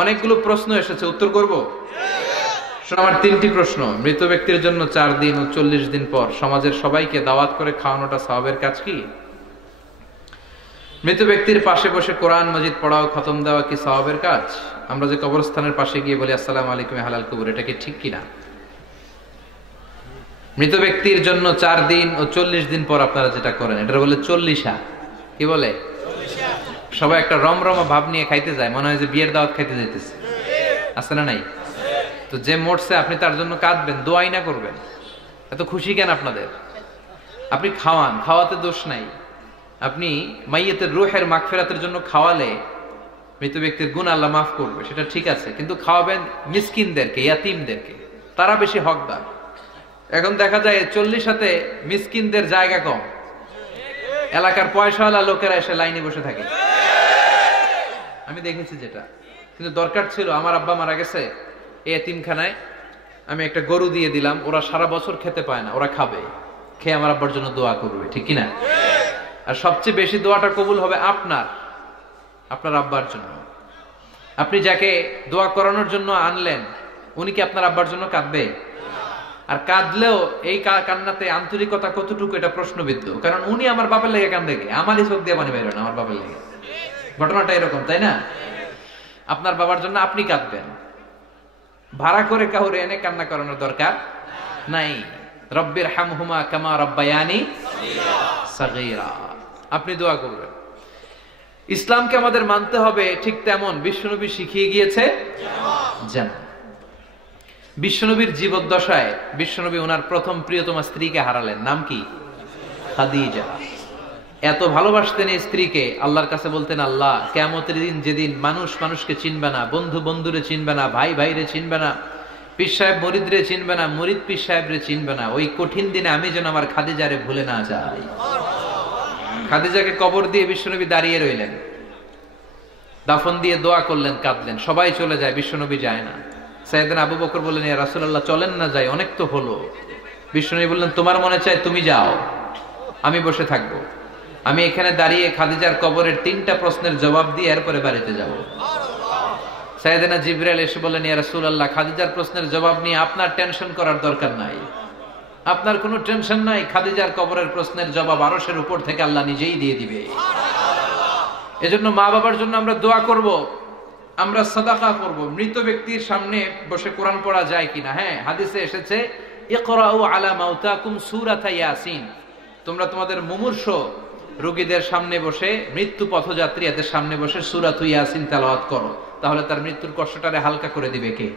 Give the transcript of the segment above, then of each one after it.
অনেকগুলো প্রশ্ন এসেছে, উত্তর করব। আমার 3টি প্রশ্ন। মৃত ব্যক্তির জন্য 4 দিন ও 40 দিন পর সমাজের সবাইকে দাওয়াত করে খাওয়ানোটা সওয়াবের কাজ কি? মৃত ব্যক্তির পাশে বসে কোরআন মাজিদ পড়া ও খতম দেওয়া কি সওয়াবের কাজ? আমরা যে কবরস্থানের পাশে গিয়ে বলি আসসালামু আলাইকুম হালাল কবর, এটা কি ঠিক কিনা? মৃত ব্যক্তির জন্য 4 দিন ও 40 দিন পর আপনারা যেটা করেন এটা বলে 40 কি বলে? সবাই একটা রমরমা ভাব নিয়ে খাইতে যায়, মনে হয় যে বিয়ের দাওয়াত খাইতে যাইতেছে, আছে না নাই? তো যে মরছে আপনি তার জন্য কাঁদবেন, দোয়াই না করবেন, এত খুশি কেন আপনাদের? আপনি খাওয়ান, খাওয়াতে দোষ নাই। আপনি মাইয়াতের রূহের মাগফিরাতের জন্য খাওয়ালে মৃত ব্যক্তির গুনাহ আল্লাহ মাফ করবে, সেটা ঠিক আছে, কিন্তু খাওয়াবেন মিসকিনদেরকে, ইয়াতিমদেরকে, তারা বেশি হকদার। এখন দেখা যায় 40 মিসকিনদের জায়গা কম, এলাকার পয়সাওয়ালা লোকেরা এসে লাইনে বসে থাকে, আমি দেখেছি যেটা। কিন্তু দরকার ছিল, আমার আব্বা মারা গেছে, এই এতিমখানায় আমি একটা গরু দিয়ে দিলাম, ওরা সারা বছর খেতে পায় না, ওরা খাবে, খেয়ে আমার আব্বার জন্য দোয়া করবে, ঠিক কিনা? আর সবচেয়ে বেশি দোয়াটা কবুল হবে আপনার আব্বার জন্য। আপনি যাকে দোয়া করানোর জন্য আনলেন, উনি কি আপনার আব্বার জন্য কাঁদবে? আর কাঁদলেও এই কান্নাতে আন্তরিকতা কতটুকু, এটা প্রশ্নবিদ্ধ। কারণ উনি আমার বাপের লেগে কান্দে, আমারই চোখ দিয়ে পানি বের হয় না আমার বাপের লেগে। ঘটনাটা এরকম, তাই না? আপনার বাবার জন্য আপনি কাঁদবেন, ভাড়া করে কাউরে এনে কান্না করানোর দরকার নাই। রব্বির হামহুমা কামা রাব্বায়ানি সাগীরা, আপনি দোয়া করবেন। ইসলামকে আমাদের মানতে হবে ঠিক তেমন বিশ্বনবী শিখিয়ে গিয়েছে যেমন। বিশ্বনবীর জীবদ্দশায় বিশ্বনবী ওনার প্রথম প্রিয়তমা স্ত্রীকে হারালেন, নাম কি? খাদিজা। এত ভালোবাসতেন এই স্ত্রীকে, আল্লাহর কাছে বলতেন, আল্লাহ কিয়ামতের দিন যেদিন মানুষ মানুষকে চিনবে না, বন্ধু বন্ধুরে চিনবে না, ভাই ভাইরে চিনবে না, পীর সাহেব মুরিদরে চিনবে না, মুরিদ পীর সাহেবরে চিনবে না, ওই কঠিন দিনে আমি যেন আমার খাদিজারে ভুলে না যাই। খাদিজাকে কবর দিয়ে বিশ্বনবী দাঁড়িয়ে রইলেন, দাফন দিয়ে দোয়া করলেন, কাঁদলেন, সবাই চলে যায়, বিশ্বনবী যায় না। সাইয়েদনা আবু বকর বললেন, ইয়া রাসূলুল্লাহ চলেন না, যাই, অনেক তো হলো। বিশ্বনবী বললেন, তোমার মনে চায় তুমি যাও, আমি বসে থাকবো, আমি এখানে দাঁড়িয়ে খাদিজার কবরের 3টা প্রশ্নের জবাব দিয়ে এরপরে বাড়িতে যাব। সাইয়েদনা জিবরাইল এসে বললেন, ইয়া রাসূলুল্লাহ খাদিজার প্রশ্নের জবাব নিয়ে আপনার টেনশন করার দরকার নাই, আপনার কোনো টেনশন নাই, খাদিজার কবরের প্রশ্নের জবাব আরশের উপর থেকে আল্লাহ নিজেই দিয়ে দিবে। এজন্য মা বাবার জন্য আমরা দোয়া করব, আমরা সাদাকা করব। মৃত ব্যক্তির সামনে বসে কোরআন পড়া যায় কিনা? হ্যাঁ, হাদিসে এসেছে, ইকরাউ আলা মাউতাকুম সূরাতা ইয়াসিন, তোমরা তোমাদের মুমূর্ষ রোগীদের সামনে বসে, মৃত্যু পথযাত্রী এদের সামনে বসে সূরাতু ইয়াসিন তেলাওয়াত করো, তাহলে তার মৃত্যুর কষ্টটারে হালকা করে দিবে কে?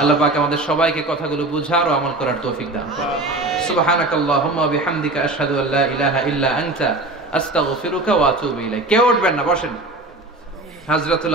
আল্লাহ পাক আমাদের সবাইকে কথাগুলো বুঝার ও আমল করার তৌফিক দান করুন। সুবহানাকাল্লাহুম্মা ওয়া বিহামদিকা আশহাদু আল্লা ইলাহা ইল্লা আনতা আস্তাগফিরুকা ওয়া আতুবু ইলাইক। কেউ উঠবেন না, বসেন। হযরতুল